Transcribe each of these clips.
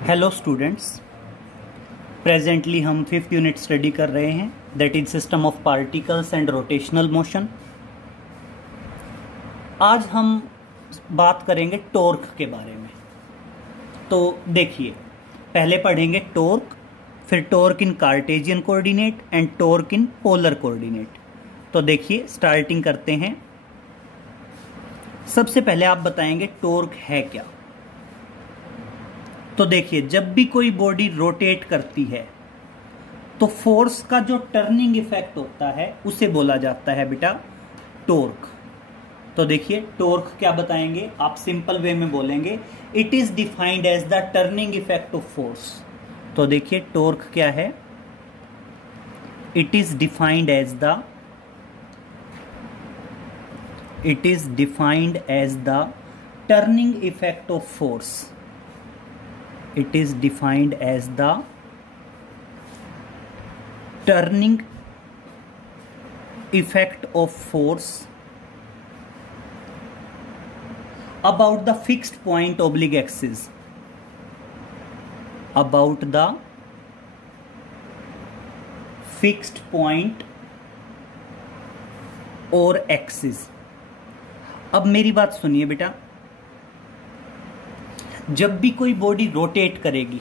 Hello students, presently हम fifth unit study कर रहे हैं, that is system of particles and rotational motion. आज हम बात करेंगे टॉर्क के बारे में। तो देखिए, पहले पढ़ेंगे टॉर्क, फिर torque in Cartesian coordinate and torque in polar coordinate. तो देखिए, स्टार्टिंग करते हैं। सबसे पहले आप बताएंगे टॉर्क है क्या। तो देखिए, जब भी कोई बॉडी रोटेट करती है तो फोर्स का जो टर्निंग इफेक्ट होता है उसे बोला जाता है बेटा टॉर्क। तो देखिए, टॉर्क क्या बताएंगे आप, सिंपल वे में बोलेंगे it is defined as the turning effect of force. तो देखिए, टॉर्क क्या है, it is defined as the turning effect of force. It is defined as the turning effect of force about the fixed point oblique axis. About the fixed point or axis. अब मेरी बात सुनिए बेटा, जब भी कोई बॉडी रोटेट करेगी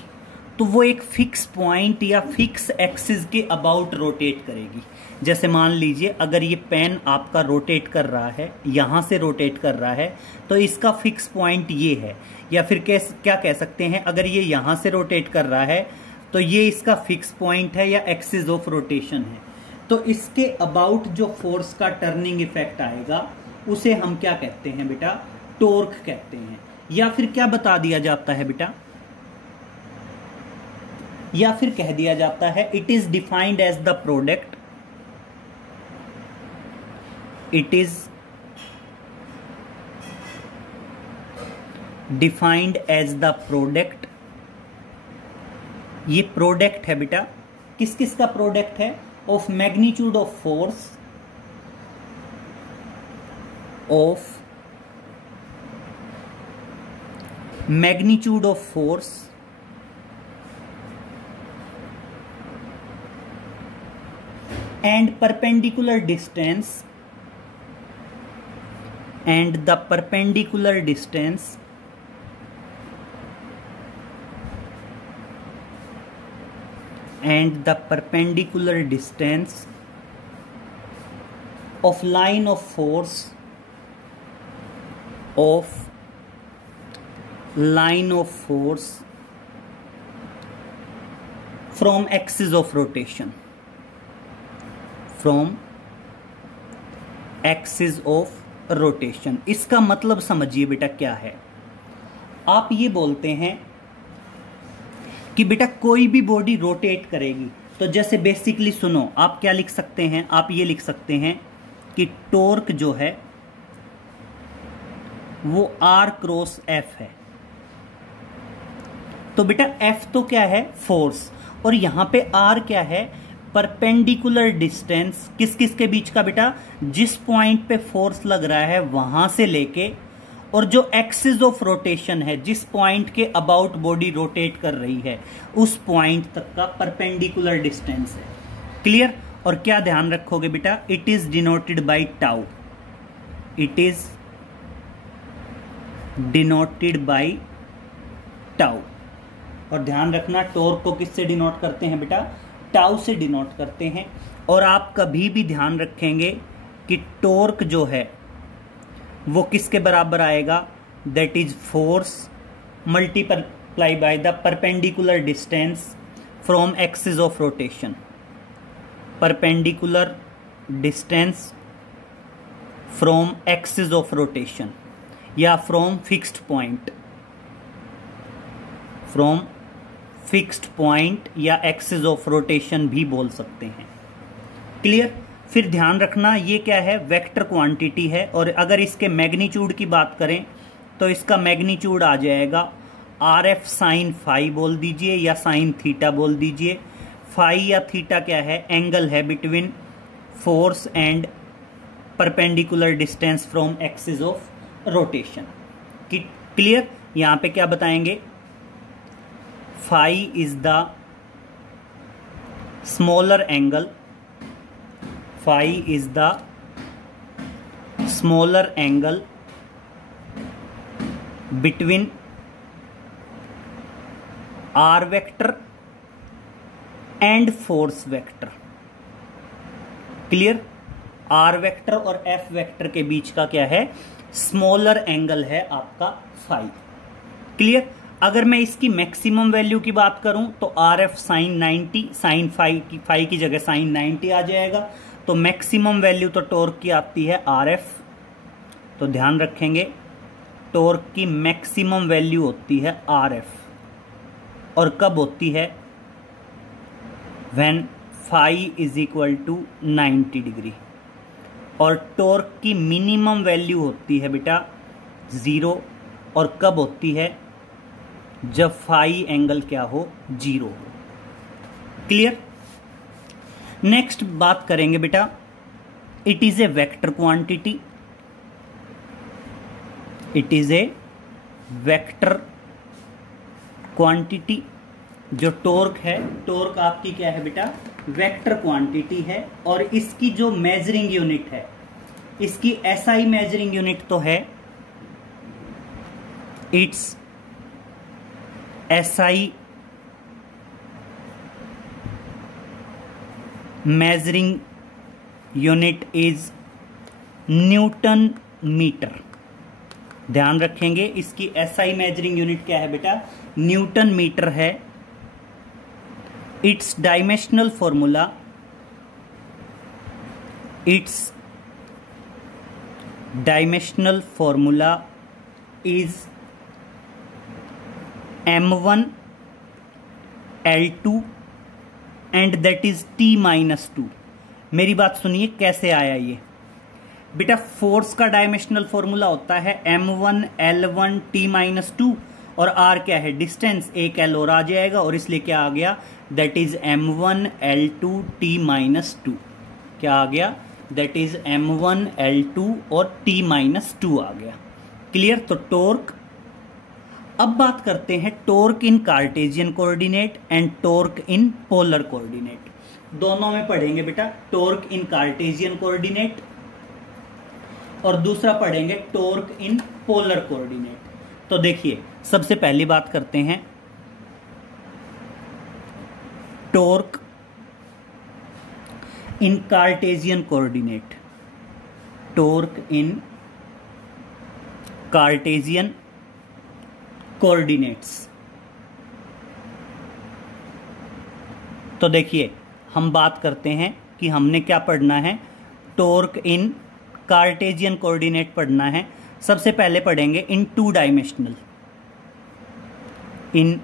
तो वो एक फिक्स पॉइंट या फिक्स एक्सिस के अबाउट रोटेट करेगी। जैसे मान लीजिए, अगर ये पेन आपका रोटेट कर रहा है, यहां से रोटेट कर रहा है, तो इसका फिक्स पॉइंट ये है। या फिर क्या कह सकते हैं, अगर ये यहां से रोटेट कर रहा है तो ये इसका फिक्स पॉइंट है या एक्सिस ऑफ रोटेशन है। तो इसके अबाउट जो फोर्स का टर्निंग इफेक्ट आएगा उसे हम क्या कहते हैं बेटा, टॉर्क कहते हैं। या फिर क्या बता दिया जाता है बेटा, या फिर कह दिया जाता है it is defined as the product, it is defined as the product. ये प्रोडक्ट है बेटा, किस किस का प्रोडक्ट है, of magnitude of force, of magnitude of force and perpendicular distance and the perpendicular distance of line of force from axis of rotation, इसका मतलब समझिए बेटा क्या है। आप ये बोलते हैं कि बेटा कोई भी बॉडी रोटेट करेगी, तो जैसे बेसिकली सुनो, आप क्या लिख सकते हैं, आप ये लिख सकते हैं कि टॉर्क जो है वो R क्रॉस F है। तो बेटा F तो क्या है, फोर्स, और यहां पे R क्या है, परपेंडिकुलर डिस्टेंस। किस किस के बीच का बेटा, जिस पॉइंट पे फोर्स लग रहा है वहां से लेके, और जो एक्सिस ऑफ रोटेशन है, जिस पॉइंट के अबाउट बॉडी रोटेट कर रही है उस पॉइंट तक का परपेंडिकुलर डिस्टेंस है। क्लियर। और क्या ध्यान रखोगे बेटा, it is denoted by tau, it is denoted by tau. और ध्यान रखना, टॉर्क को किससे डिनोट करते हैं बेटा, टाउ से डिनोट करते हैं। और आप कभी भी ध्यान रखेंगे कि टॉर्क जो है वो किसके बराबर आएगा, that is force multiply by the perpendicular distance from axis of rotation, perpendicular distance from axis of rotation, या फ्रॉम फिक्स्ड पॉइंट या एक्सिस ऑफ रोटेशन भी बोल सकते हैं। क्लियर। फिर ध्यान रखना, ये क्या है, वेक्टर क्वांटिटी है, और अगर इसके मैग्नीट्यूड की बात करें तो इसका मैग्नीट्यूड आ जाएगा RF साइन फाई बोल दीजिए या साइन थीटा बोल दीजिए। फाई या थीटा क्या है, एंगल है between force and perpendicular distance from axis of rotation. Clear. यहां पे क्या बताएंगे, phi is the smaller angle, phi is the smaller angle between R vector and force vector. Clear? R vector और F vector के बीच का क्या है? स्मॉलर एंगल है आपका फाई। क्लियर? अगर मैं इसकी मैक्सिमम वैल्यू की बात करूं तो R F sine 90, sine phi की जगह साइन 90 आ जाएगा। तो मैक्सिमम वैल्यू तो टॉर्क की आती है आर एफ। तो ध्यान रखेंगे, टॉर्क की मैक्सिमम वैल्यू होती है आर एफ। और कब होती है? When phi is equal to 90 degree. और टॉर्क की मिनिमम वैल्यू होती है बेटा 0। और कब होती है? जब फाई एंगल क्या हो? 0 हो। क्लियर? नेक्स्ट बात करेंगे बेटा, it is a vector quantity, it is a vector quantity. जो टॉर्क है, टॉर्क आपकी क्या है बेटा? वेक्टर क्वांटिटी है। और इसकी जो मेजरिंग यूनिट है, इसकी एसआई मेजरिंग यूनिट तो है, it's SI measuring unit is newton metre. ध्यान रखेंगे, इसकी एसआई मेजरिंग यूनिट क्या है बेटा? न्यूटन मीटर है। It's dimensional formula, it's dimensional formula is m1 l2 and that is t-2। मेरी बात सुनिए, कैसे आया ये बेटा? फोर्स का डायमेंशनल फॉर्मूला होता है m1 l1 t-2 और r क्या है? डिस्टेंस। एक l और आ जाएगा और इसलिए क्या आ गया? That is m1 l2 t-2। क्या आ गया? दैट इज m1 l2 और t-2 आ गया। क्लियर? तो टॉर्क। अब बात करते हैं torque in Cartesian coordinate and torque in polar coordinate. दोनों में पढ़ेंगे बेटा, टॉर्क इन कार्टेशियन कोऑर्डिनेट और दूसरा पढ़ेंगे टॉर्क इन पोलर कोऑर्डिनेट। तो देखिए, सबसे पहली बात करते हैं torque in Cartesian coordinate, torque in Cartesian coordinates. तो देखिए, हम बात करते हैं कि हमने क्या पढ़ना है? टॉर्क इन कार्टेशियन कोऑर्डिनेट पढ़ना है। सबसे पहले पढ़ेंगे इन टू डायमेंशनल, इन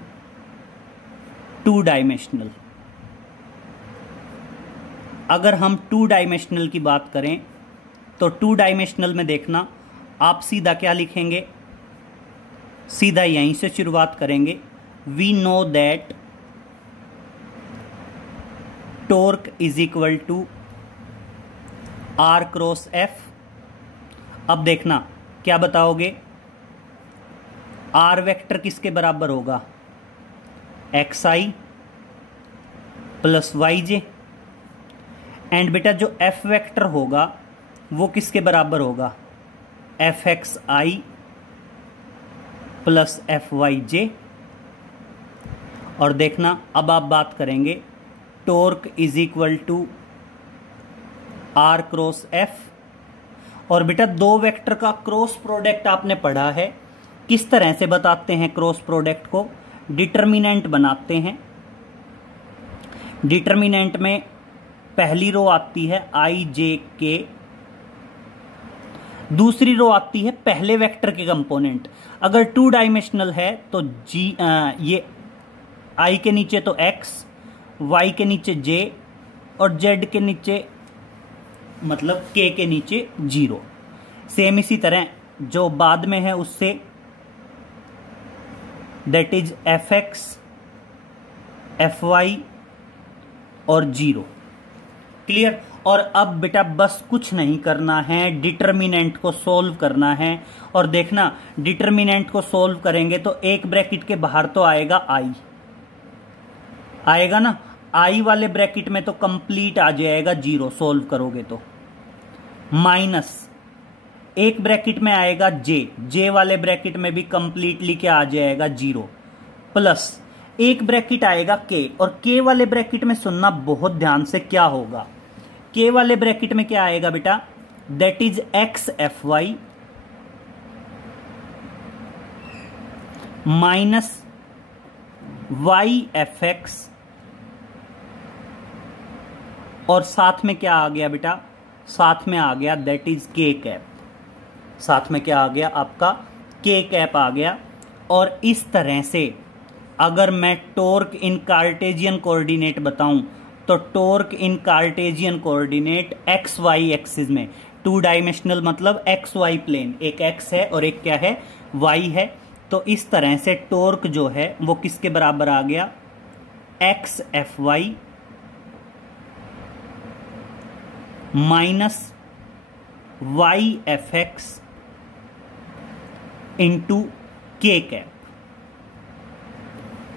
टू डायमेंशनल। अगर हम टू डायमेंशनल की बात करें तो टू डायमेंशनल में देखना, आप सीधा क्या लिखेंगे? सीधा यहीं से शुरुआत करेंगे। We know that torque is equal to R cross F. अब देखना क्या बताओगे? आर वेक्टर किसके बराबर होगा? X I plus Y J. And बेटा जो एफ वेक्टर होगा वो किसके बराबर होगा? F X I plus F Y J. और देखना, अब आप बात करेंगे torque is equal to R cross F. और बेटा दो वेक्टर का क्रॉस प्रोडक्ट आपने पढ़ा है। किस तरह से बताते हैं क्रॉस प्रोडक्ट को? डिटर्मिनेंट बनाते हैं। डिटर्मिनेंट में पहली रो आती है आई जे के, दूसरी रो आती है पहले वेक्टर के कंपोनेंट। अगर टू डायमेंशनल है तो ये आई के नीचे तो एक्स, वाई के नीचे जे और जेड के नीचे मतलब के नीचे 0। सेम इसी तरह जो बाद में है उससे that is F X, F Y और 0। क्लियर? और अब बेटा बस कुछ नहीं करना है, डिटर्मिनेंट को सोल्व करना है। और देखना, डिटर्मिनेंट को सोल्व करेंगे तो एक ब्रैकेट के बाहर तो आएगा आई, आएगा ना, आई वाले ब्रैकेट में तो कंप्लीट आ जाएगा 0 सोल्व करोगे तो, माइनस एक ब्रैकेट में आएगा जे वाले ब्रैकेट में भी कंप्लीटली क्या आ जाएगा 0, प्लस एक ब्रैकेट आएगा के, और के वाले ब्रैकेट में सुनना बहुत ध्यान से क्या होगा, के वाले ब्रैकेट में क्या आएगा बेटा, that is X F Y minus Y F X, और साथ में क्या आ गया बेटा, साथ में आ गया दैट इज के कैप, साथ में क्या आ गया आपका के कैप आ गया। और इस तरह से अगर मैं टॉर्क इन कार्टेशियन कोऑर्डिनेट बताऊं तो torque in Cartesian coordinate X Y axis में, 2 डायमेंशनल मतलब एक्स वाई प्लेन, एक एक्स है और एक क्या है वाई है, तो इस तरह से टॉर्क जो है वो किसके बराबर आ गया, X F Y minus Y F X into K cap.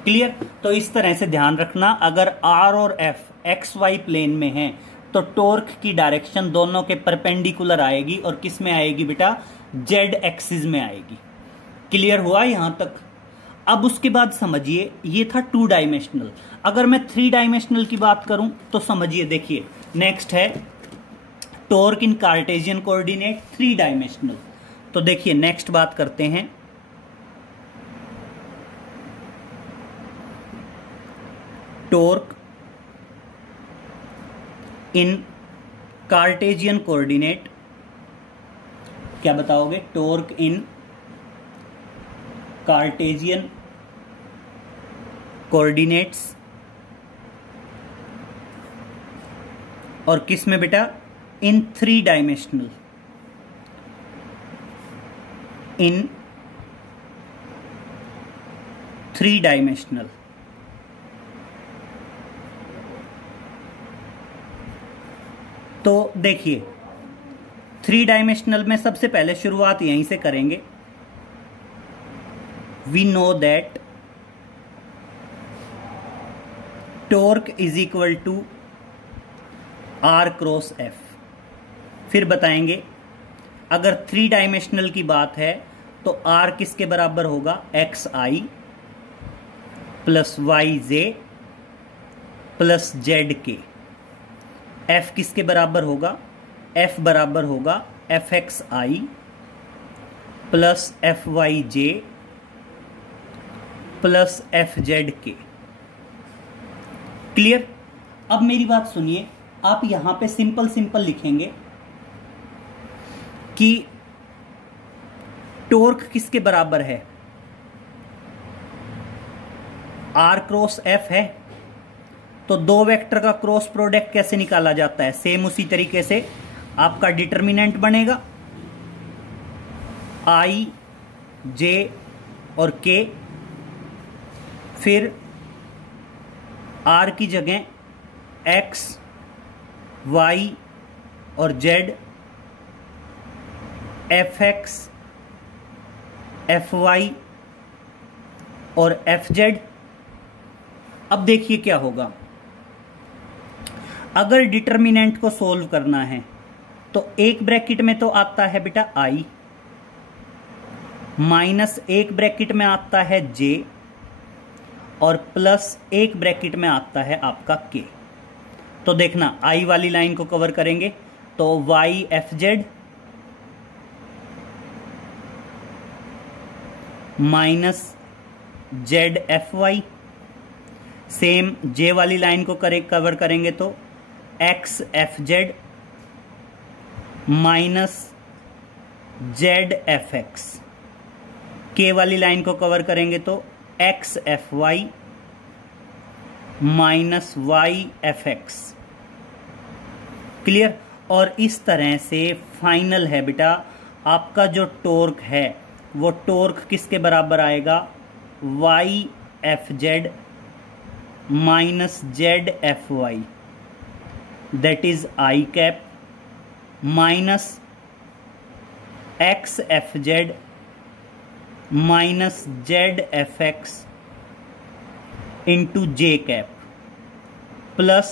Clear? तो इस तरह से ध्यान रखना, अगर आर और एफ एक्स वाई प्लेन में है तो टॉर्क की डायरेक्शन दोनों के परपेंडिकुलर आएगी, और किस में आएगी बेटा, जेड एक्सिस में आएगी। क्लियर हुआ यहां तक? अब उसके बाद समझिए, ये था 2 डायमेंशनल। अगर मैं 3 डायमेंशनल की बात करूं तो समझिए, देखिए नेक्स्ट है torque in Cartesian coordinate 3 dimensional. तो देखिए नेक्स्ट बात करते हैं, टॉर्क इन कार्टेशियन कोऑर्डिनेट, क्या बताओगे, टॉर्क इन कार्टेशियन कोऑर्डिनेट्स, और किस में बेटा, इन 3 डायमेंशनल, इन 3 डायमेंशनल। तो देखिए 3 डायमेंशनल में सबसे पहले शुरुआत यहीं से करेंगे। We know that torque is equal to R cross F. फिर बताएंगे अगर 3 डायमेंशनल की बात है तो आर किसके बराबर होगा, X I plus Y J plus Z के। एफ किसके बराबर होगा, एफ बराबर होगा F X I plus F Y J plus F Z के। क्लियर? अब मेरी बात सुनिए, आप यहां पे सिंपल सिंपल लिखेंगे कि टॉर्क किसके बराबर है, आर क्रॉस एफ है, तो 2 वेक्टर का क्रॉस प्रोडक्ट कैसे निकाला जाता है, सेम उसी तरीके से आपका डिटर्मिनेंट बनेगा आई जे और के, फिर आर की जगह एक्स वाई और Z, F X F Y और एफ जेड। अब देखिए क्या होगा, अगर डिटर्मिनेंट को सोल्व करना है तो एक ब्रैकेट में तो आता है बेटा आई, माइनस एक ब्रैकेट में आता है जे, और प्लस एक ब्रैकेट में आता है आपका के। तो देखना आई वाली लाइन को कवर करेंगे तो Y F Z minus Z F Y, same J वाली लाइन को कवर करेंगे तो X F Z minus Z F X, के वाली लाइन को कवर करेंगे तो X F Y minus Y F X. Clear? और इस तरह से फाइनल है बेटा आपका जो टॉर्क है वो टॉर्क किसके बराबर आएगा, Y F Z minus Z F Y, that is I cap minus X F Z minus Z F X into J cap. Plus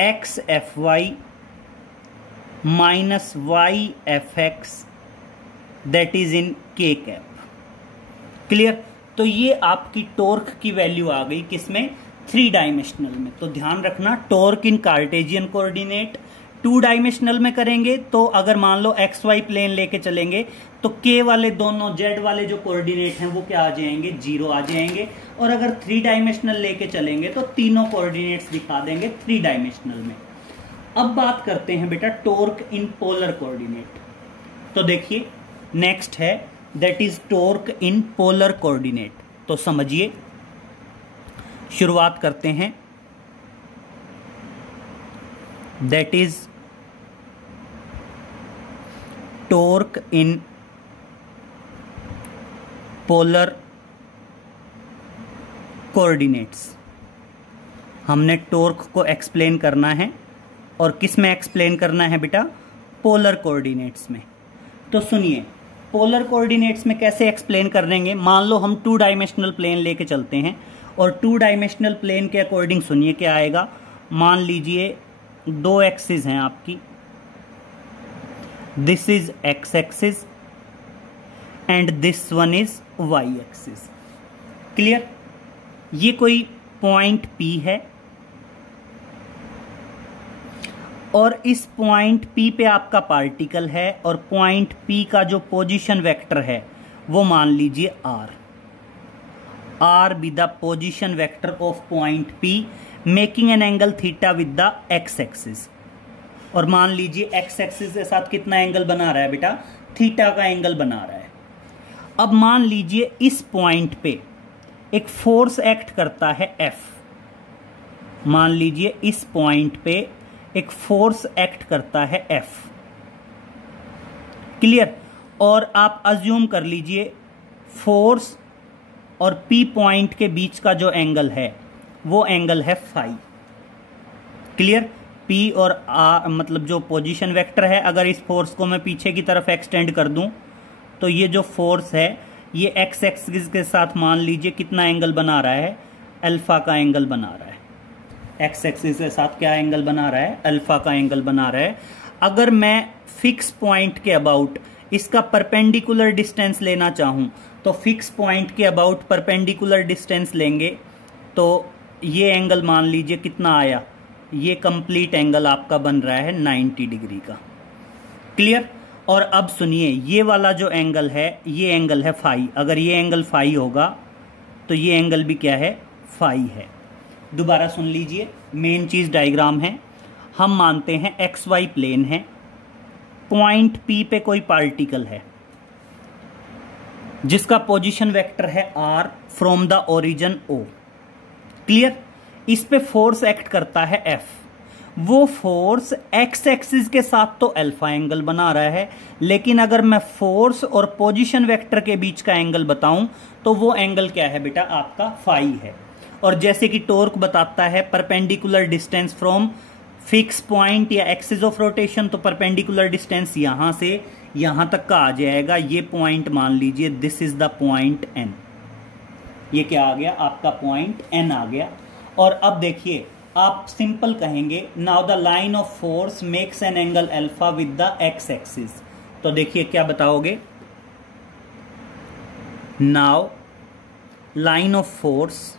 X F Y minus Y F X that is in K cap. Clear? तो ये आपकी torque की value आ गई किसमें? 3 dimensional में। तो ध्यान रखना, torque in Cartesian coordinate 2 dimensional में करेंगे तो अगर मान लो एक्स वाई प्लेन लेके चलेंगे तो के वाले दोनों जेड वाले जो कोऑर्डिनेट हैं वो क्या आ जाएंगे? 0 आ जाएंगे। और अगर 3 डायमेंशनल लेके चलेंगे तो तीनों कोऑर्डिनेट्स दिखा देंगे 3 डायमेंशनल में। अब बात करते हैं बेटा टॉर्क इन पोलर कोऑर्डिनेट। तो देखिए नेक्स्ट है that is torque in polar coordinate. तो समझिए, शुरुआत करते हैं। That is torque in polar coordinates. हमने टॉर्क को एक्सप्लेन करना है और किस में एक्सप्लेन करना है बेटा? पोलर कोऑर्डिनेट्स में। तो सुनिए, पोलर कोऑर्डिनेट्स में कैसे एक्सप्लेन कर देंगे? मान लो हम 2 डायमेंशनल प्लेन लेके चलते हैं और 2 डायमेंशनल प्लेन के अकॉर्डिंग सुनिए क्या आएगा। मान लीजिए 2 एक्सिस हैं आपकी, this is X axis and this one is Y axis. Clear? ये कोई पॉइंट P है और इस पॉइंट P पे आपका पार्टिकल है और पॉइंट P का जो पोजीशन वेक्टर है वो मान लीजिए R be the position vector of point P making an angle theta with the x axis. और मान लीजिए एक्स एक्सिस के साथ कितना एंगल बना रहा है बेटा? थीटा का एंगल बना रहा है। अब मान लीजिए इस पॉइंट पे एक फोर्स एक्ट करता है F। मान लीजिए इस पॉइंट पे एक फोर्स एक्ट करता है F। क्लियर? और आप अज्यूम कर लीजिए फोर्स और P पॉइंट के बीच का जो एंगल है वो एंगल है फाई। क्लियर? P और R मतलब जो पोजीशन वेक्टर है, अगर इस फोर्स को मैं पीछे की तरफ एक्सटेंड कर दूं तो ये जो फोर्स है ये एक्स एक्सिस के साथ मान लीजिए कितना एंगल बना रहा है? अल्फा का एंगल बना रहा है। एक्स एक्सिस के साथ क्या एंगल बना रहा है? अल्फा का एंगल बना रहा है। अगर मैं फिक्स पॉइंट के अबाउट इसका परपेंडिकुलर डिस्टेंस लेना चाहूं तो फिक्स पॉइंट के अबाउट परपेंडिकुलर डिस्टेंस लेंगे तो ये एंगल मान लीजिए कितना आया? ये कंप्लीट एंगल आपका बन रहा है 90 डिग्री का। क्लियर? और अब सुनिए, ये वाला जो एंगल है ये एंगल है फाई। अगर ये एंगल फाई होगा तो ये एंगल भी क्या है? फाई है। दोबारा सुन लीजिए, मेन चीज डायग्राम है। हम मानते हैं एक्स वाई प्लेन है, पॉइंट P पे कोई पार्टिकल है जिसका पोजीशन वेक्टर है R from the origin O। Clear? इस पे फोर्स एक्ट करता है F। वो फोर्स एक्स एक्सिस के साथ तो अल्फा एंगल बना रहा है, लेकिन अगर मैं फोर्स और पोजीशन वेक्टर के बीच का एंगल बताऊं तो वो एंगल क्या है बेटा? आपका फाई है। और जैसे कि टॉर्क बताता है perpendicular distance from fix point या एक्सिस ऑफ रोटेशन, तो परपेंडिकुलर डिस्टेंस यहां से यहां तक का आ जाएगा। ये पॉइंट मान लीजिए this is the point N। ये क्या आ गया? आपका पॉइंट N आ गया। और अब देखिए, आप सिंपल कहेंगे now the line of force makes an angle alpha with the x axis. तो देखिए क्या बताओगे? Now line of force,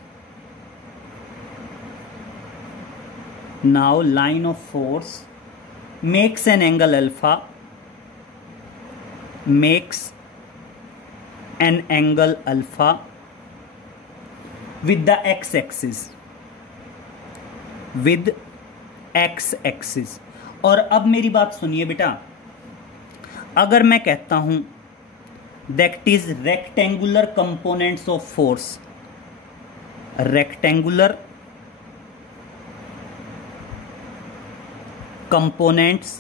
now line of force makes an angle alpha, makes an angle alpha with the x axis, with x axis। और अब मेरी बात सुनिए बेटा, अगर मैं कहता हूं that is rectangular components of force, rectangular components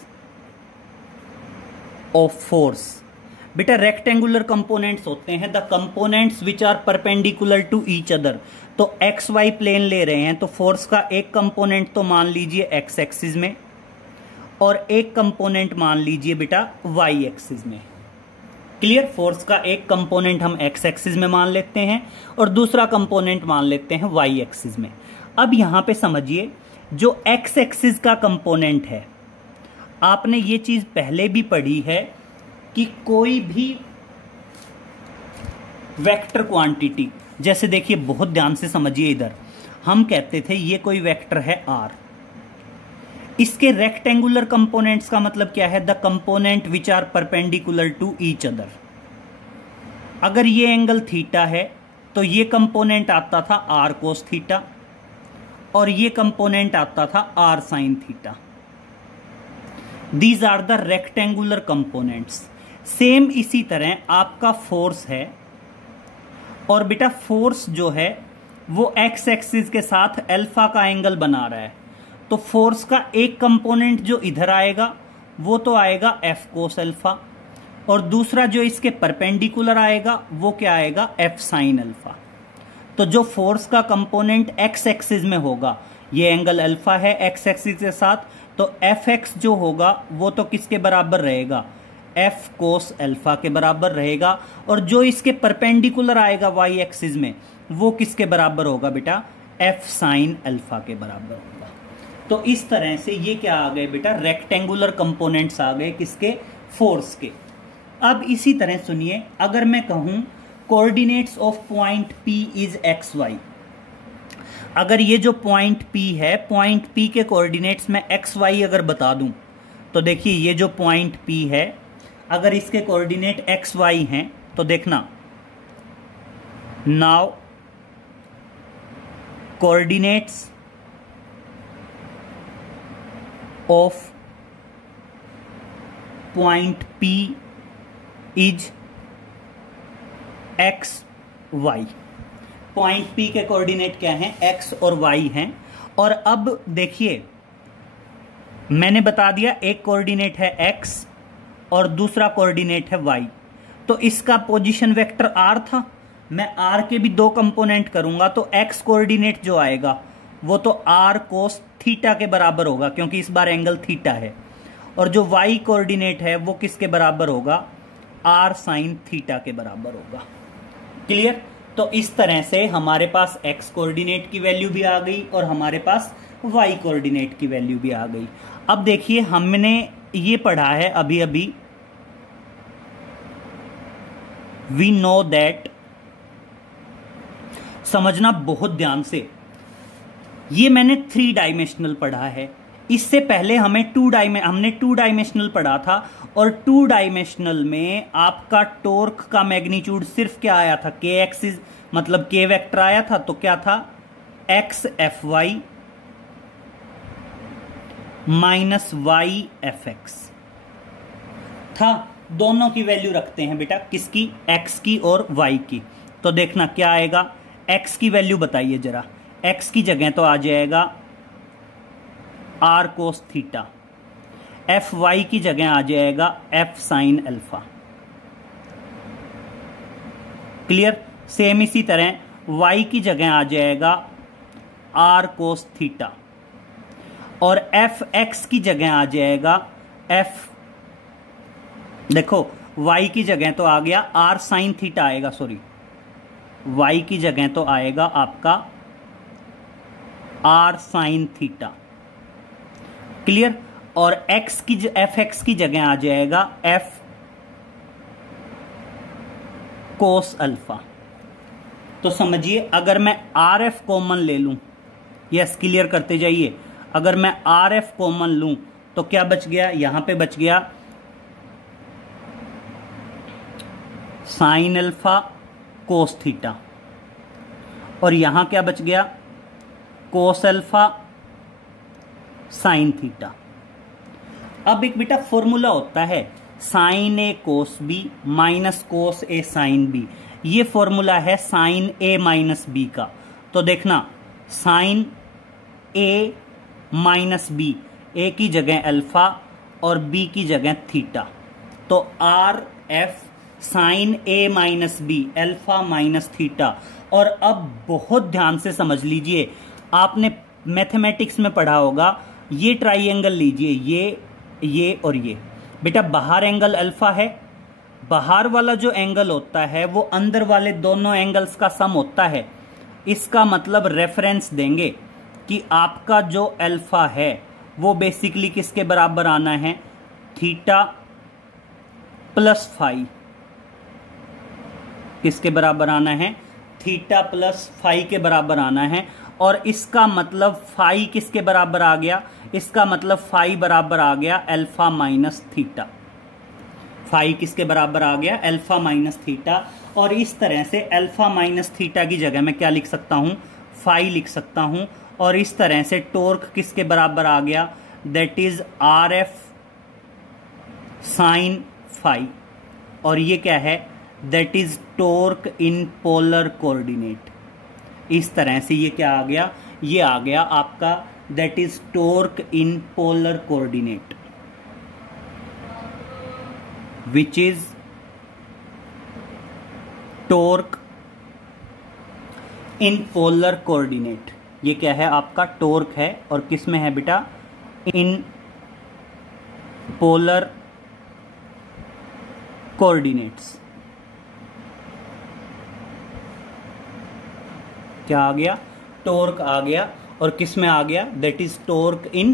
of force. बेटा रेक्टेंगुलर कंपोनेंट्स होते हैं the components which are perpendicular to each other. तो एक्स वाई प्लेन ले रहे हैं तो फोर्स का एक कंपोनेंट तो मान लीजिए एक्स एक्सिस में और एक कंपोनेंट मान लीजिए बेटा वाई एक्सिस में। क्लियर? फोर्स का एक कंपोनेंट हम एक्स एक्सिस में मान लेते हैं और दूसरा कंपोनेंट मान लेते हैं वाई एक्सिस में। अब यहां पे समझिए, जो एक्स एक्सिस का कंपोनेंट है, आपने ये चीज पहले भी पढ़ी है कि कोई भी वेक्टर क्वांटिटी, जैसे देखिए बहुत ध्यान से समझिए, इधर हम कहते थे ये कोई वेक्टर है आर, इसके रेक्टेंगुलर कंपोनेंट्स का मतलब क्या है? The component which are perpendicular to each other. अगर ये एंगल थीटा है तो ये कंपोनेंट आता था आर कोस थीटा, और ये कंपोनेंट आता था R sine theta. These are the rectangular components. Same इसी तरह आपका फोर्स है, और बेटा फोर्स जो है वो एक्स एक्सिस के साथ अल्फा का एंगल बना रहा है, तो फोर्स का एक कंपोनेंट जो इधर आएगा वो तो आएगा एफ कोस अल्फा, और दूसरा जो इसके परपेंडिकुलर आएगा वो क्या आएगा? F sine alpha. तो जो फोर्स का कंपोनेंट एक्स एक्सिस में होगा, ये एंगल अल्फा है एक्स एक्सिस के साथ, तो एफ एक्स जो होगा वो तो किसके बराबर रहेगा? एफ कोस अल्फा के बराबर रहेगा। और जो इसके परपेंडिकुलर आएगा वाई एक्सिस में, वो किसके बराबर होगा बेटा? एफ साइन अल्फा के बराबर होगा। तो इस तरह से ये क्या आ गए बेटा? रेक्टेंगुलर कंपोनेंट्स आ गए, किसके? फोर्स के। अब इसी तरह सुनिए, अगर मैं कहूं coordinates of point P is X Y, अगर ये जो पॉइंट P है, पॉइंट P के कोऑर्डिनेट्स में एक्स वाई अगर बता दूं, तो देखिए ये जो पॉइंट P है, अगर इसके कोऑर्डिनेट एक्स वाई हैं, तो देखना, now coordinates of point P is X Y. Point P के कोऑर्डिनेट क्या हैं? एक्स और वाई हैं। और अब देखिए, मैंने बता दिया एक कोऑर्डिनेट है एक्स और दूसरा कोऑर्डिनेट है वाई, तो इसका पोजीशन वेक्टर आर था। मैं आर के भी दो कंपोनेंट करूंगा, तो एक्स कोऑर्डिनेट जो आएगा वो तो आर कोस थीटा के बराबर होगा, क्योंकि इस बार एंगल थीटा है। और जो वाई कोऑर्डिनेट है वो किसके बराबर होगा? आर साइन थीटा के बराबर होगा। क्लियर? तो इस तरह से हमारे पास एक्स कोऑर्डिनेट की वैल्यू भी आ गई और हमारे पास वाई कोऑर्डिनेट की वैल्यू भी आ गई। अब देखिए, हमने ये पढ़ा है अभी अभी, वी नो दैट, समझना बहुत ध्यान से, ये मैंने 3 डायमेंशनल पढ़ा है। इससे पहले हमने टू डायमेंशनल पढ़ा था, और 2 डायमेंशनल में आपका टॉर्क का मैग्नीट्यूड सिर्फ क्या आया था? के एक्सिस, मतलब के वेक्टर आया था, तो क्या था? X F Y minus Y F X था। दोनों की वैल्यू रखते हैं बेटा, किसकी? एक्स की और वाई की। तो देखना क्या आएगा, एक्स की वैल्यू बताइए जरा। एक्स की जगह तो आ जाएगा R cos theta, F Y की जगह आ जाएगा F sine alpha. Clear? Same इसी तरह वाई की जगह आ जाएगा आर कोस थीटा, और एफ एक्स की जगह आ जाएगा एफ, देखो वाई की जगह तो आ गया आर साइन थीटा आएगा, सॉरी वाई की जगह तो आएगा आपका आर साइन थीटा। क्लियर? और एक्स की एफ एक्स की जगह आ जाएगा एफ कोस अल्फा। तो समझिए, अगर मैं आर एफ कॉमन ले लूं, यस क्लियर करते जाइए, अगर मैं आर एफ कॉमन लूं तो क्या बच गया? यहां पे बच गया साइन अल्फा कोस थीटा, और यहां क्या बच गया? Cos alpha sine theta. अब एक बेटा फॉर्मूला होता है sine A cos B minus cos A sine B, ये फॉर्मूला है साइन ए माइनस बी का। तो देखना, sine A minus B, A की जगह अल्फा और बी की जगह थीटा, तो R F sine A minus B alpha minus theta. और अब बहुत ध्यान से समझ लीजिए, आपने मैथमेटिक्स में पढ़ा होगा, ये ट्राइंगल लीजिए, ये और ये बेटा, बाहर एंगल अल्फा है, बाहर वाला जो एंगल होता है वो अंदर वाले दोनों एंगल्स का सम होता है। इसका मतलब रेफरेंस देंगे, कि आपका जो अल्फा है वो बेसिकली किसके बराबर आना है, थीटा प्लस फाई। किसके बराबर आना है, थीटा प्लस फाई के बराबर आना है। और इसका मतलब फाई किसके बराबर आ गया, इसका मतलब फाई बराबर आ गया अल्फा माइनस थीटा। फाई किसके बराबर आ गया, अल्फा माइनस थीटा। और इस तरह से अल्फा माइनस थीटा की जगह मैं क्या लिख सकता हूं, फाई लिख सकता हूं। और इस तरह से टॉर्क किसके बराबर आ गया, that is R F sine phi. और ये क्या है, that is torque in polar coordinate. इस तरह से ये क्या आ गया, ये आ गया आपका that is torque in polar coordinate, which is torque in polar coordinate. ये क्या है, आपका टॉर्क है। और किस में है बेटा, इन पोलर कोऑर्डिनेट्स। क्या आ गया, टॉर्क आ गया। और किस में आ गया, दैट इज टॉर्क इन